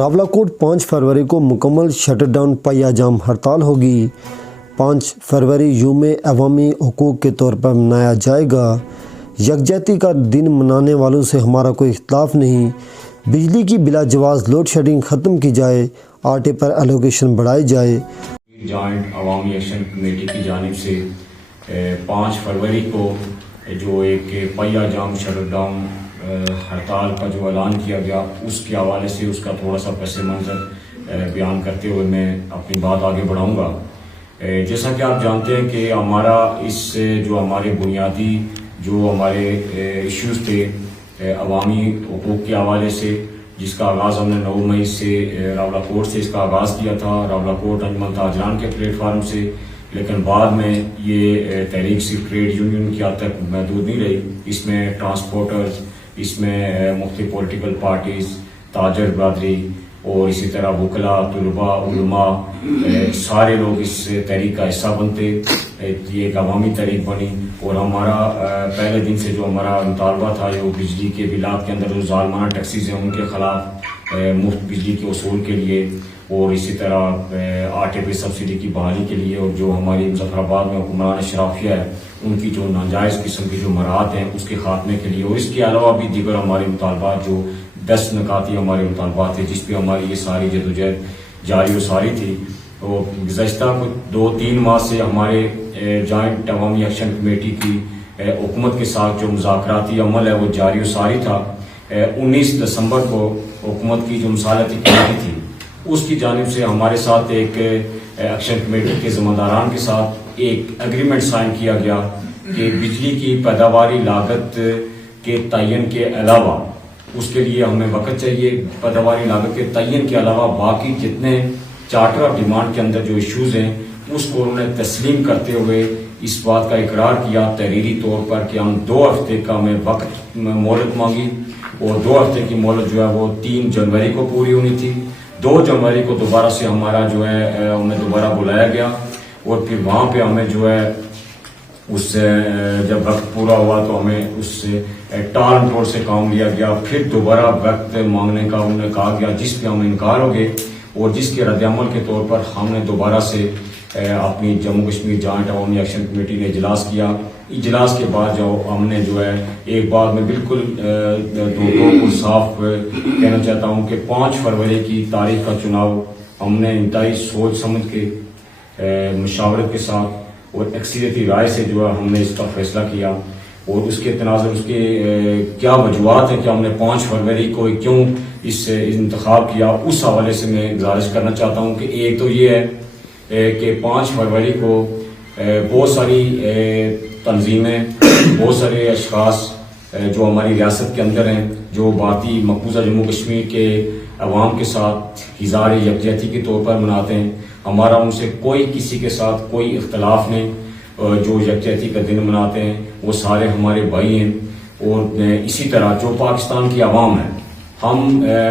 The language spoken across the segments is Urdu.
راولاکوٹ 5 فروری کو مکمل شٹر ڈاؤن پہیہ جام ہڑتال ہوگی۔ 5 فروری یوم عوامی حقوق کے طور پر منایا جائے گا۔ یکجہتی کا دن منانے والوں سے ہمارا کوئی اختلاف نہیں۔ بجلی کی بلا جواز لوڈ شیڈنگ ختم کی جائے، آٹے پر الوکیشن بڑھائی جائے۔ جوائنٹ عوامی ایکشن کمیٹی کی جانب سے 5 فروری کو جو ایک پہیہ جام شٹر ڈاؤن ہڑتال کا جو اعلان کیا گیا، اس کے حوالے سے اس کا تھوڑا سا پس منظر بیان کرتے ہوئے میں اپنی بات آگے بڑھاؤں گا۔ جیسا کہ آپ جانتے ہیں کہ ہمارا اس جو ہمارے بنیادی جو ہمارے ایشوز تھے عوامی حقوق کے حوالے سے، جس کا آغاز ہم نے 9 مئی سے راولاکوٹ سے اس کا آغاز کیا تھا، راولاکوٹ انجمن تاجران کے پلیٹ فارم سے، لیکن بعد میں یہ تحریک صرف ٹریڈ یونین کی حد تک محدود نہیں رہی۔ اس میں ٹرانسپورٹرز، اس میں مختلف پولیٹیکل پارٹیز، تاجر برادری اور اسی طرح وکلاء، طلباء، علماء، سارے لوگ اس تحریک کا حصہ بنتے۔ یہ ایک عوامی تحریک بنی اور ہمارا پہلے دن سے جو ہمارا مطالبہ تھا، جو بجلی کے بلات کے اندر جو ظالمانہ ٹیکسیز ہیں ان کے خلاف، مفت بجلی کے اصول کے لیے، اور اسی طرح آٹے پہ سبسڈی کی بحالی کے لیے، اور جو ہماری مظفر آباد میں حکمران اشرافیہ ہے ان کی جو ناجائز قسم کی جو مراعات ہیں اس کے خاتمے کے لیے، اور اس کے علاوہ بھی دیگر ہمارے مطالبات جو 10 نکاتی ہمارے مطالبات تھے جس پہ ہماری یہ ساری جدوجہد جاری و ساری تھی۔ تو گزشتہ کچھ 2-3 ماہ سے ہمارے جوائنٹ عوامی ایکشن کمیٹی کی حکومت کے ساتھ جو مذاکراتی عمل ہے وہ جاری و ساری تھا۔ 19 دسمبر کو حکومت کی جو مصالحتی کمیٹی تھی اس کی جانب سے ہمارے ساتھ ایک ایکشن کمیٹی کے ذمہ داران کے ساتھ ایک ایگریمنٹ سائن کیا گیا کہ بجلی کی پیداواری لاگت کے تعین کے علاوہ، اس کے لیے ہمیں وقت چاہیے، پیداواری لاگت کے تعین کے علاوہ باقی جتنے چارٹر آف ڈیمانڈ کے اندر جو ایشوز ہیں اس کو انہوں نے تسلیم کرتے ہوئے اس بات کا اقرار کیا تحریری طور پر کہ ہم 2 ہفتے کا ہمیں وقت مہلت مانگی، اور 2 ہفتے کی مہلت جو ہے وہ 3 جنوری کو پوری ہونی تھی۔ 2 جنوری کو دوبارہ سے ہمارا جو ہے ہمیں دوبارہ بلایا گیا، اور پھر وہاں پہ ہمیں جو ہے اس سے جب وقت پورا ہوا تو ہمیں اس سے ٹال مٹول سے کام لیا گیا۔ پھر دوبارہ وقت مانگنے کا انہوں نے کہا گیا جس پہ ہم انکار ہو گئے، اور جس کے رد عمل کے طور پر ہم نے دوبارہ سے اپنی جموں کشمیر جوائنٹ عوامی ایکشن کمیٹی نے اجلاس کیا۔ اجلاس کے بعد جو ہم نے جو ہے ایک بات میں بالکل کو صاف کہنا چاہتا ہوں کہ 5 فروری کی تاریخ کا چناؤ ہم نے انتہائی سوچ سمجھ کے مشاورت کے ساتھ اور اکثریتی رائے سے جو ہے ہم نے اس کا فیصلہ کیا، اور اس کے تناظر اس کے کیا وجوہات ہیں کہ ہم نے 5 فروری کو کیوں اس انتخاب کیا، اس حوالے سے میں گزارش کرنا چاہتا ہوں کہ ایک تو یہ ہے کہ 5 فروری کو بہت ساری تنظیمیں، بہت سارے اشخاص جو ہماری ریاست کے اندر ہیں، جو بھارتی مقبوضہ جموں کشمیر کے عوام کے ساتھ اظہار یکجہتی کے طور پر مناتے ہیں۔ ہمارا ان سے کوئی کسی کے ساتھ کوئی اختلاف نہیں۔ جو یکجہتی کا دن مناتے ہیں وہ سارے ہمارے بھائی ہیں، اور اسی طرح جو پاکستان کی عوام ہے،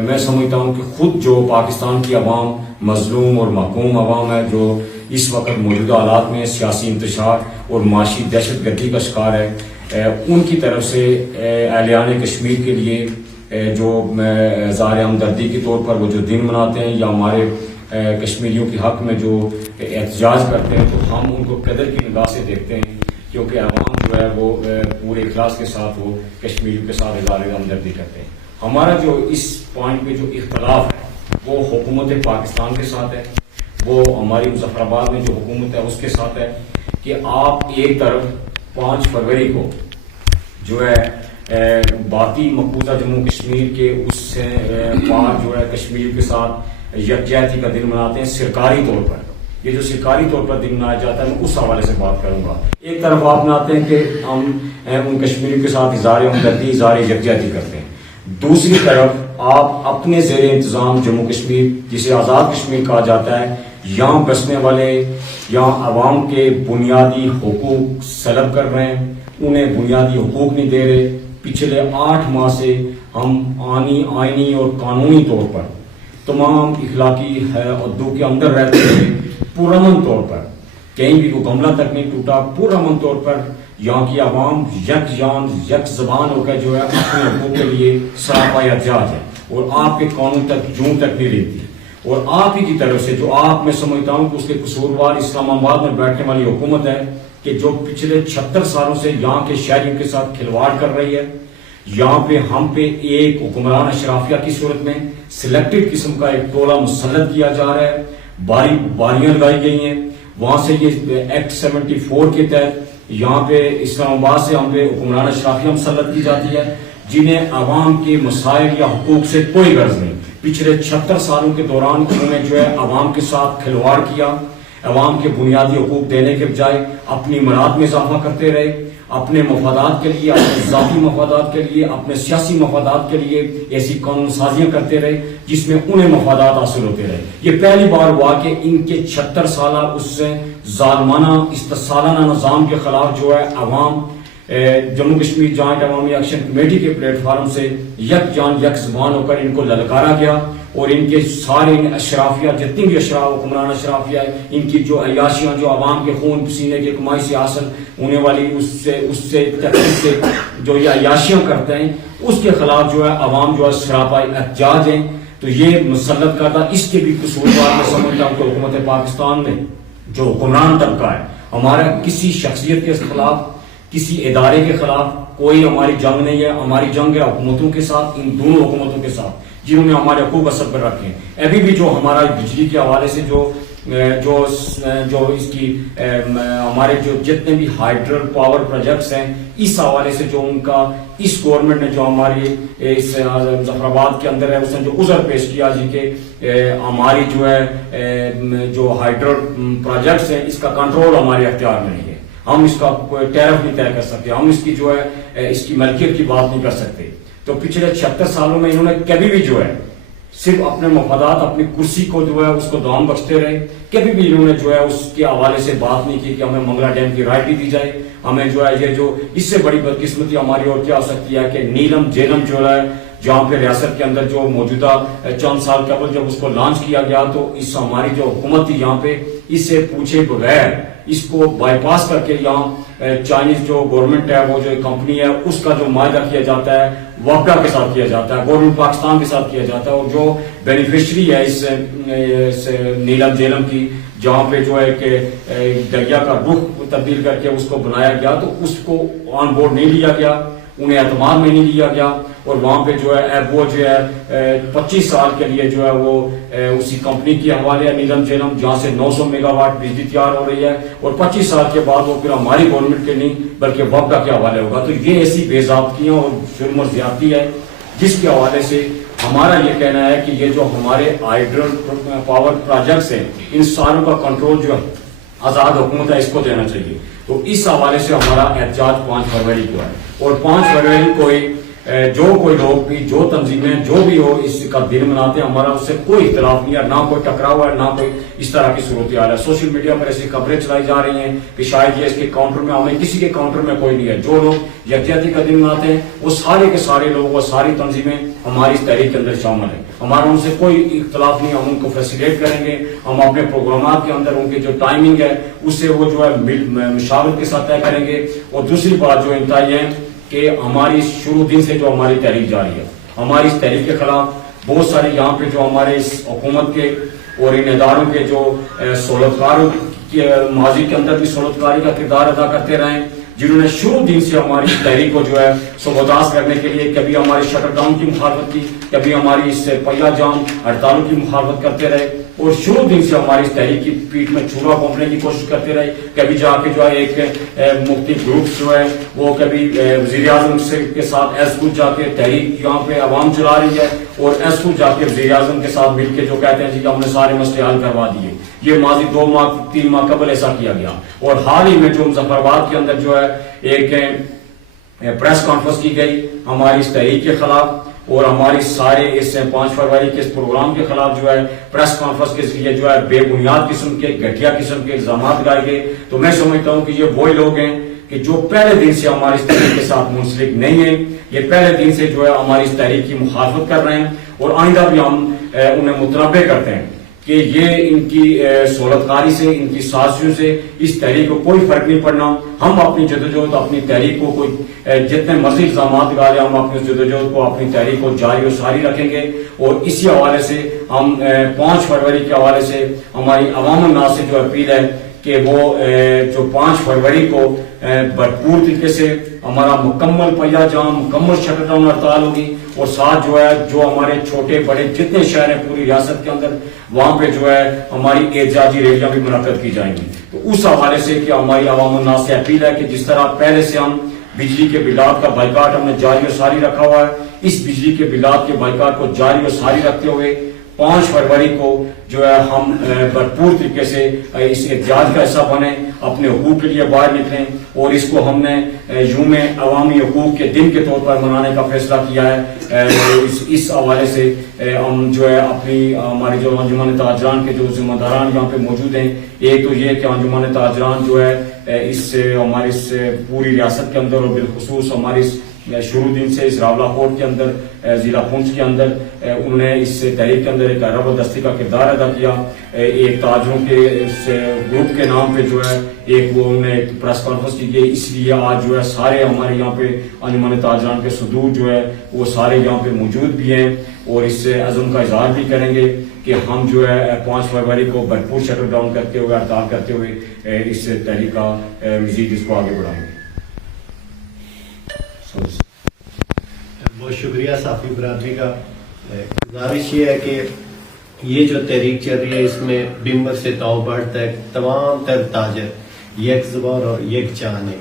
میں سمجھتا ہوں کہ خود جو پاکستان کی عوام مظلوم اور محکوم عوام ہے، جو اس وقت موجودہ حالات میں سیاسی انتشار اور معاشی دہشت گردی کا شکار ہے، ان کی طرف سے اہلیان کشمیر کے لیے جو اظہار ہمدردی کے طور پر وہ جو دن مناتے ہیں یا ہمارے کشمیریوں کے حق میں جو احتجاج کرتے ہیں، تو ہم ان کو قدر کی نگاہ سے دیکھتے ہیں، کیونکہ عوام جو ہے وہ پورے اخلاص کے ساتھ وہ کشمیریوں کے ساتھ اظہار ہمدردی کرتے ہیں۔ ہمارا جو اس پوائنٹ پہ جو اختلاف ہے وہ حکومت پاکستان کے ساتھ ہے، وہ ہماری مظفر آباد میں جو حکومت ہے اس کے ساتھ ہے، کہ آپ ایک طرف 5 فروری کو جو ہے بھارتی مقبوضہ جموں کشمیر کے اس سے پار جو ہے کشمیر کے ساتھ یکجہتی کا دن مناتے ہیں سرکاری طور پر۔ یہ جو سرکاری طور پر دن منایا جاتا ہے میں اس حوالے سے بات کروں گا۔ ایک طرف آپ مناتے ہیں کہ ہم ان کشمیریوں کے ساتھ اظہار ہمدردی، اظہار یکجہتی کرتے ہیں، دوسری طرف آپ اپنے زیر انتظام جموں کشمیر، جسے آزاد کشمیر کہا جاتا ہے، یہاں بسنے والے یہاں عوام کے بنیادی حقوق سلب کر رہے ہیں، انہیں بنیادی حقوق نہیں دے رہے۔ پچھلے 8 ماہ سے ہم آئینی اور قانونی طور پر تمام اخلاقی عہدوں کے اندر رہتے ہیں، پرامن طور پر کہیں بھی کوئی گملہ تک نہیں ٹوٹا، پرامن طور پر یہاں کی عوام یک جان یک زبان ہو کر جو ہے اپنے حقوق کے لیے سراپا احتجاج ہے۔ اور آپ کے قانون تک جوں تک نہیں رہتی، اور آپ ہی کی طرف سے جو آپ میں سمجھتا ہوں کہ اس کے قصوروار اسلام آباد میں بیٹھنے والی حکومت ہے کہ جو پچھلے 76 سالوں سے یہاں کے شہریوں کے ساتھ کھلواڑ کر رہی ہے. یہاں پہ ہم پہ ایک حکمران اشرافیہ کی صورت میں سلیکٹڈ قسم کا ایک ٹولہ مسلط کیا جا رہا ہے، باریاں لگائی گئی ہیں. وہاں سے یہ ایکٹ 74 کے تحت یہاں پہ اسلام آباد سے ہم پہ حکمران اشرافیہ مسلط کی جاتی ہے، جنہیں عوام کے مسائل یا حقوق سے کوئی غرض نہیں. پچھلے 76 سالوں کے دوران انہوں نے جو ہے عوام کے ساتھ کھلواڑ کیا، عوام کے بنیادی حقوق دینے کے بجائے اپنی مناد میں اضافہ کرتے رہے، اپنے مفادات کے لیے، اپنے ذاتی مفادات کے لیے، اپنے سیاسی مفادات کے لیے ایسی قانون سازیاں کرتے رہے جس میں انہیں مفادات حاصل ہوتے رہے. یہ پہلی بار ہوا کہ ان کے 76 سالہ اس سے ظالمانہ استثالانہ نظام کے خلاف جو ہے عوام جموں کشمیر جوائنٹ عوامی ایکشن کمیٹی کے پلیٹ فارم سے یک جان یک زبان ہو کر ان کو للکارا گیا، اور ان کے سارے اشرافیہ جتنی بھی حکمران اشرافیہ ہے، ان کی جو عیاشیاں جو عوام کے خون پسینے کی کمائی سے حاصل ہونے والی اس سے تقریب سے جو یہ عیاشیاں کرتے ہیں، اس کے خلاف جو ہے عوام جو ہے سراپا احتجاج ہیں. تو یہ مسلط کردہ اس کے بھی قصوروار میں سمجھتا ہوں کہ حکومت پاکستان میں جو حکمران طبقہ ہے، ہمارا کسی شخصیت کے خلاف، کسی ادارے کے خلاف کوئی ہماری جنگ نہیں ہے. ہماری جنگ ہے حکومتوں کے ساتھ، ان دونوں حکومتوں کے ساتھ جنہوں نے ہمارے حقوق اثر پر رکھے ہیں. ابھی بھی جو ہمارا بجلی کے حوالے سے جو اس کی ہمارے جو جتنے بھی ہائیڈرل پاور پروجیکٹس ہیں، اس حوالے سے جو ان کا اس گورنمنٹ نے جو ہماری اس مظفر آباد کے اندر ہے، اس نے جو عذر پیش کیا جی کہ ہماری جو ہے جو ہائیڈرل پروجیکٹس ہیں اس کا کنٹرول ہمارے اختیار میں نہیں ہے، ہم اس کا کوئی ٹیرف نہیں طے کر سکتے، ہم اس کی جو ہے اس کی ملکیت کی بات نہیں کر سکتے. تو پچھلے 76 سالوں میں انہوں نے کبھی بھی جو ہے صرف اپنے مفادات، اپنی کرسی کو جو ہے اس کو دوام بخشتے رہے. کبھی بھی انہوں نے جو ہے اس کے حوالے سے بات نہیں کی کہ ہمیں منگلا ڈیم کی رائٹ بھی دی جائے. ہمیں جو ہے یہ جو اس سے بڑی بدقسمتی ہماری اور کیا ہو سکتی ہے کہ نیلم جیلم جو ہے جہاں پہ ریاست کے اندر جو موجودہ چند سال قبل جب اس کو لانچ کیا گیا تو اس ہماری جو حکومت تھی یہاں پہ اس سے پوچھے بغیر اس کو بائی پاس کر کے یہاں چائنیز جو گورنمنٹ ہے وہ جو کمپنی ہے اس کا جو معاہدہ کیا جاتا ہے وابڈا کے ساتھ کیا جاتا ہے، گورنمنٹ پاکستان کے ساتھ کیا جاتا ہے، اور جو بینیفیشری ہے اس نیلم جیلم کی جہاں پہ جو ہے کہ دریا کا رخ تبدیل کر کے اس کو بنایا گیا تو اس کو آن بورڈ نہیں لیا گیا، انہیں اعتماد میں نہیں لیا گیا. اور وہاں پہ جو ہے وہ جو ہے 25 سال کے لیے جو ہے وہ اسی کمپنی کے حوالے ہے نیلم جیلم، جہاں سے 900 میگا واٹ بجلی تیار ہو رہی ہے، اور 25 سال کے بعد وہ پھر ہماری گورنمنٹ کے نہیں بلکہ وابڈا کے حوالے ہوگا. تو یہ ایسی بے ضابطگیاں اور جرم اور زیادتی ہے جس کے حوالے سے ہمارا یہ کہنا ہے کہ یہ جو ہمارے ہائیڈرل پاور پروجیکٹس ہیں ان ساروں کا کنٹرول جو آزاد حکومت ہے اس کو دینا چاہیے. تو اس حوالے سے ہمارا احتجاج 5 فروری کو ہے، اور 5 فروری کو جو کوئی لوگ بھی، جو تنظیمیں جو بھی ہو اس کا دن مناتے ہیں، ہمارا اس سے کوئی اختلاف نہیں ہے، نہ کوئی ٹکراؤ ہے، نہ کوئی اس طرح کی صورتحال ہے. سوشل میڈیا پر ایسی خبریں چلائی جا رہی ہیں کہ شاید یہ اس کے کاؤنٹر میں، ہمیں کسی کے کاؤنٹر میں کوئی نہیں ہے. جو لوگ یکجہتی کا دن مناتے ہیں وہ سارے کے سارے لوگ، وہ ساری تنظیمیں ہماری اس تحریک کے اندر شامل ہیں. ہمارا ان سے کوئی اختلاف نہیں، ہم ان کو فیسیلیٹ کریں گے. ہم اپنے پروگرامات کے اندر ان کی جو ٹائمنگ ہے اس سے وہ جو ہے مشاورت کے ساتھ طے کریں گے. اور دوسری بات جو انتہائی ہے کہ ہماری شروع دن سے جو ہماری تحریک جاری ہے، ہماری اس تحریک کے خلاف بہت سارے یہاں پہ جو ہمارے اس حکومت کے اور ان اداروں کے جو سہولتکاروں کے ماضی کے اندر بھی سہولتکاری کا کردار ادا کرتے رہے، جنہوں نے شروع دن سے ہماری تحریک کو جو ہے سبوداز کرنے کے لیے کبھی ہماری شٹر ڈاؤن کی مخالفت کی، کبھی ہماری اس پہیا جام ہڑتالوں کی مخالفت کرتے رہے، اور شروع دن سے ہماری اس تحریک کی پیٹھ میں چھرا گھونپنے کی کوشش کرتے رہے. کبھی جا کے جو ہے ایک مختلف گروپس جو ہے وہ کبھی وزیر اعظم کے ساتھ ایسکو جا کے تحریک یہاں پہ عوام چلا رہی ہے، اور ایسکو جا کے وزیر اعظم کے ساتھ مل کے جو کہتے ہیں جی کہ ہم نے سارے مسئلے حل کروا دیے. یہ ماضی 2 ماہ 3 ماہ قبل ایسا کیا گیا. اور حال ہی میں جو مظفر آباد کے اندر جو ہے ایک پریس کانفرنس کی گئی ہماری اس تحریک کے خلاف، اور ہماری سارے اس 5 فروری کے اس پروگرام کے خلاف جو ہے پریس کانفرنس کے ذریعے جو ہے بے بنیاد قسم کے گھٹیا قسم کے الزامات لگائے گئے. تو میں سمجھتا ہوں کہ یہ وہی لوگ ہیں کہ جو پہلے دن سے ہماری اس تحریک کے ساتھ منسلک نہیں ہیں، یہ پہلے دن سے جو ہے ہماری اس تحریک کی مخالفت کر رہے ہیں، اور آئندہ بھی ہم انہیں متنبع کرتے ہیں کہ یہ ان کی سہولت کاری سے، ان کی سازشوں سے اس تحریک کو کوئی فرق نہیں پڑنا. ہم اپنی جدوجہد، اپنی تحریک کو کوئی جتنے مرضی الزامات لگا لیں، ہم اپنی جدوجہد کو، اپنی تحریک کو جاری و ساری رکھیں گے. اور اسی حوالے سے ہم 5 فروری کے حوالے سے ہماری عوام الناس سے جو اپیل ہے کہ وہ جو 5 فروری کو بھرپور طریقے سے ہمارا مکمل پہیا جام، مکمل شٹر ڈاؤن ہڑتال ہوگی. اور ساتھ جو ہے جو ہمارے چھوٹے بڑے جتنے شہر ہیں پوری ریاست کے اندر، وہاں پہ جو ہے ہماری احتجاجی ریلیاں بھی منعقد کی جائیں گی. تو اس حوالے سے کہ ہماری عوام الناس سے اپیل ہے کہ جس طرح پہلے سے ہم بجلی کے بلات کا بائیکاٹ ہم نے جاری و ساری رکھا ہوا ہے، اس بجلی کے بلات کے بائیکاٹ کو جاری و ساری رکھتے ہوئے 5 فروری کو جو ہے ہم بھرپور طریقے سے اس احتجاج کا حصہ بنیں، اپنے حقوق کے لیے باہر نکلیں. اور اس کو ہم نے یوم عوامی حقوق کے دن کے طور پر منانے کا فیصلہ کیا ہے. اس حوالے سے ہم جو ہے اپنی ہماری جو انجمن تاجران کے جو ذمہ داران یہاں پہ موجود ہیں، ایک تو یہ کہ انجمن تاجران جو ہے اس ہماری اس پوری ریاست کے اندر اور بالخصوص ہماری شروع دن سے اس راولہ کوٹ کے اندر، ضلع پونچھ کے اندر انہوں نے اس تحریک کے اندر ایک زبردستی کا کردار ادا کیا. ایک تاجروں کے اس گروپ کے نام پہ جو ہے ایک وہ انہوں نے ایک پریس کانفرنس کی گئی. اس لیے آج جو ہے سارے ہمارے یہاں پہ انجمن تاجران کے صدور جو ہے وہ سارے یہاں پہ موجود بھی ہیں اور اس سے عزم کا اظہار بھی کریں گے کہ ہم جو ہے 5 فروری کو بھرپور شٹر ڈاؤن کرتے ہوئے، ہڑتال کرتے ہوئے اس تحریک کا مزید اس کو آگے بڑھائیں گے. بہت شکریہ صحافی برادری کا. گزارش یہ ہے کہ یہ جو تحریک چل رہی ہے اس میں بمبر سے توبڑ تک تمام تر تاجر یک زبان اور یک جان ہے.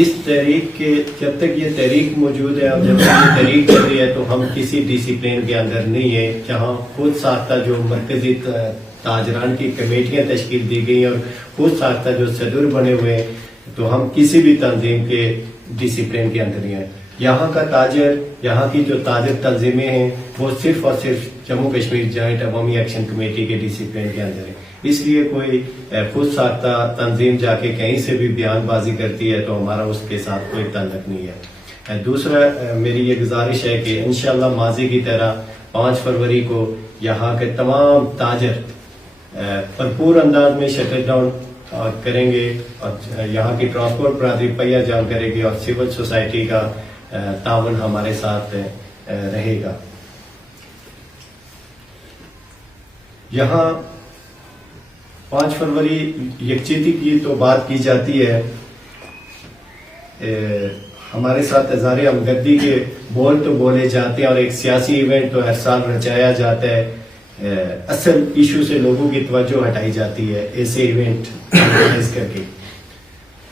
اس تحریک کے جب تک یہ تحریک موجود ہے اور جب تک یہ تحریک چل رہی ہے تو ہم کسی ڈسپلین کے اندر نہیں ہے. جہاں خود ساختہ جو مرکزی تاجران کی کمیٹیاں تشکیل دی گئی اور خود ساختہ جو صدر بنے ہوئے ہیں، تو ہم کسی بھی تنظیم کے ڈسپلین کے اندر نہیں ہیں. یہاں کا تاجر، یہاں کی جو تاجر تنظیمیں ہیں وہ صرف اور صرف جموں کشمیر جوائنٹ عوامی ایکشن کمیٹی کے ڈسپلین کے اندر ہے. اس لیے کوئی خود ساختہ تنظیم جا کے کہیں سے بھی بیان بازی کرتی ہے تو ہمارا اس کے ساتھ کوئی تعلق نہیں ہے. دوسرا میری یہ گزارش ہے کہ انشاءاللہ ماضی کی طرح 5 فروری کو یہاں کے تمام تاجر بھرپور انداز میں شٹر ڈاؤن کریں گے اور یہاں کی ٹرانسپورٹ برادری پہیا جام کرے گی اور سول سوسائٹی کا تعاون ہمارے ساتھ رہے گا. یہاں 5 فروری یکجہتی کی تو بات کی جاتی ہے، ہمارے ساتھ اظہار ہمدردی کے بول تو بولے جاتے ہیں اور ایک سیاسی ایونٹ تو ہر سال رچایا جاتا ہے. اصل ایشو سے لوگوں کی توجہ ہٹائی جاتی ہے ایسے ایونٹ آرگنائز کر کے.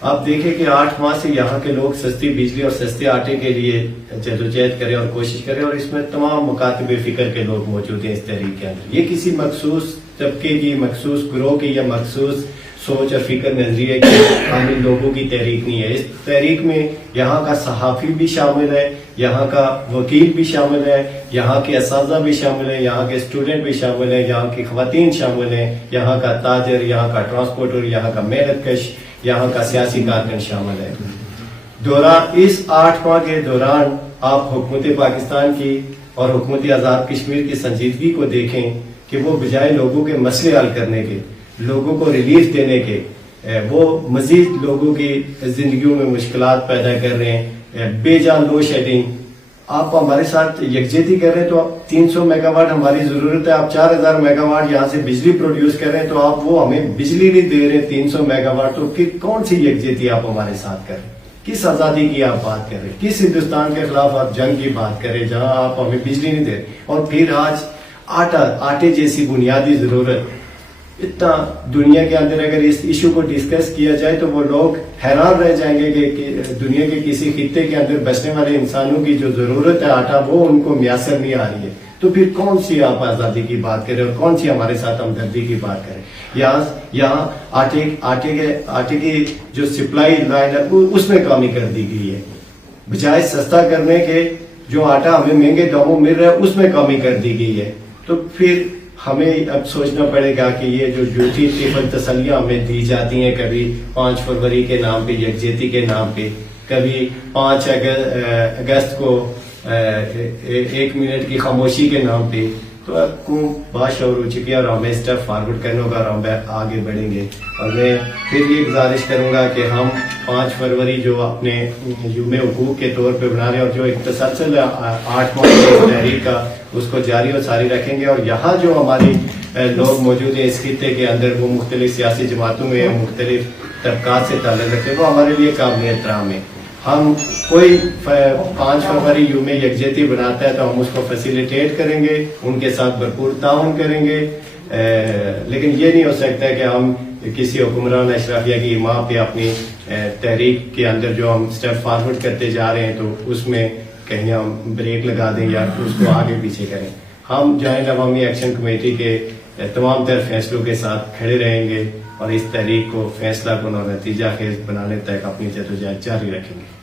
آپ دیکھیں کہ 8 ماہ سے یہاں کے لوگ سستی بجلی اور سستے آٹے کے لیے جدوجہد کریں اور کوشش کریں، اور اس میں تمام مکاتب فکر کے لوگ موجود ہیں اس تحریک کے اندر. یہ کسی مخصوص طبقے کی، مخصوص گروہ کی یا مخصوص سوچ اور فکر نظریے کی حامل لوگوں کی تحریک نہیں ہے. اس تحریک میں یہاں کا صحافی بھی شامل ہے، یہاں کا وکیل بھی شامل ہے، یہاں کے اساتذہ بھی شامل ہیں، یہاں کے اسٹوڈنٹ بھی شامل ہیں، یہاں کی خواتین شامل ہیں، یہاں کا تاجر، یہاں کا ٹرانسپورٹر، یہاں کا محنت کش، یہاں کا سیاسی کارکن شامل ہے. اس 8 ماہ کے دوران آپ حکومت پاکستان کی اور حکومت آزاد کشمیر کی سنجیدگی کو دیکھیں کہ وہ بجائے لوگوں کے مسئلے حل کرنے کے، لوگوں کو ریلیف دینے کے، وہ مزید لوگوں کی زندگیوں میں مشکلات پیدا کر رہے ہیں. بے جان لوڈ شیڈنگ، آپ ہمارے ساتھ یکجہتی کر رہے ہیں تو 300 میگا واٹ ہماری ضرورت ہے، آپ 4000 میگا واٹ یہاں سے بجلی پروڈیوس کر رہے ہیں تو آپ وہ ہمیں بجلی نہیں دے رہے 300 میگا واٹ، تو کون سی یکجہتی آپ ہمارے ساتھ کر رہے ہیں؟ کس آزادی کی آپ بات کر رہے ہیں؟ کس ہندوستان کے خلاف آپ جنگ کی بات کر رہے ہیں جہاں آپ ہمیں بجلی نہیں دے رہے؟ اور پھر آج آٹے جیسی بنیادی ضرورت، اتنا دنیا کے اندر اگر اس ایشو کو ڈسکس کیا جائے تو وہ لوگ حیران رہ جائیں گے کہ دنیا کے کسی خطے کے اندر بسنے والے انسانوں کی جو ضرورت ہے آٹا وہ ان کو میسر نہیں آ رہی ہے. تو پھر کون سی آپ آزادی کی بات کریں اور کون سی ہمارے ساتھ ہمدردی کی بات کریں؟ یہاں آٹے کی جو سپلائی لائن ہے اس میں کمی کر دی گئی ہے، بجائے سستا کرنے کے جو آٹا ہمیں مہنگے داموں مل رہا ہے اس میں کمی کر دی گئی ہے. تو پھر ہمیں اب سوچنا پڑے گا کہ یہ جو جھوٹی طفل تسلیاں ہمیں دی جاتی ہیں، کبھی 5 فروری کے نام پہ، یکجہتی کے نام پہ، کبھی 5 اگست کو 1 منٹ کی خاموشی کے نام پہ، تو کو باشعور ہو چکی ہے اور ہمیں اسٹیپ فارورڈ کرنے ہوگا اور ہم آگے بڑھیں گے. اور میں پھر یہ گزارش کروں گا کہ ہم 5 فروری جو اپنے یوم حقوق کے طور پہ بنا رہے ہیں اور جو ایک تسلسل 8 ماہ کی تحریک کا اس کو جاری و ساری رکھیں گے. اور یہاں جو ہماری لوگ موجود ہیں اس خطے کے اندر وہ مختلف سیاسی جماعتوں میں مختلف طبقات سے تعلق رکھتے ہیں, وہ ہمارے لیے قابل احترام ہے. ہم کوئی 5 فروری یوم یکجہتی بناتا ہے تو ہم اس کو فیسیلیٹیٹ کریں گے, ان کے ساتھ بھرپور تعاون کریں گے, لیکن یہ نہیں ہو سکتا کہ ہم کسی حکمران اشرافیہ کی ماں پہ اپنی تحریک کے اندر جو ہم اسٹیپ فارورڈ کرتے جا رہے ہیں تو اس میں کہیں ہم بریک لگا دیں یا اس کو آگے پیچھے کریں. ہم جوائنٹ عوامی ایکشن کمیٹی کے تمام تر فیصلوں کے ساتھ کھڑے رہیں گے اور اس تحریک کو فیصلہ کن اور نتیجہ خیز بنانے تک اپنی جدوجہد جاری رکھیں گے.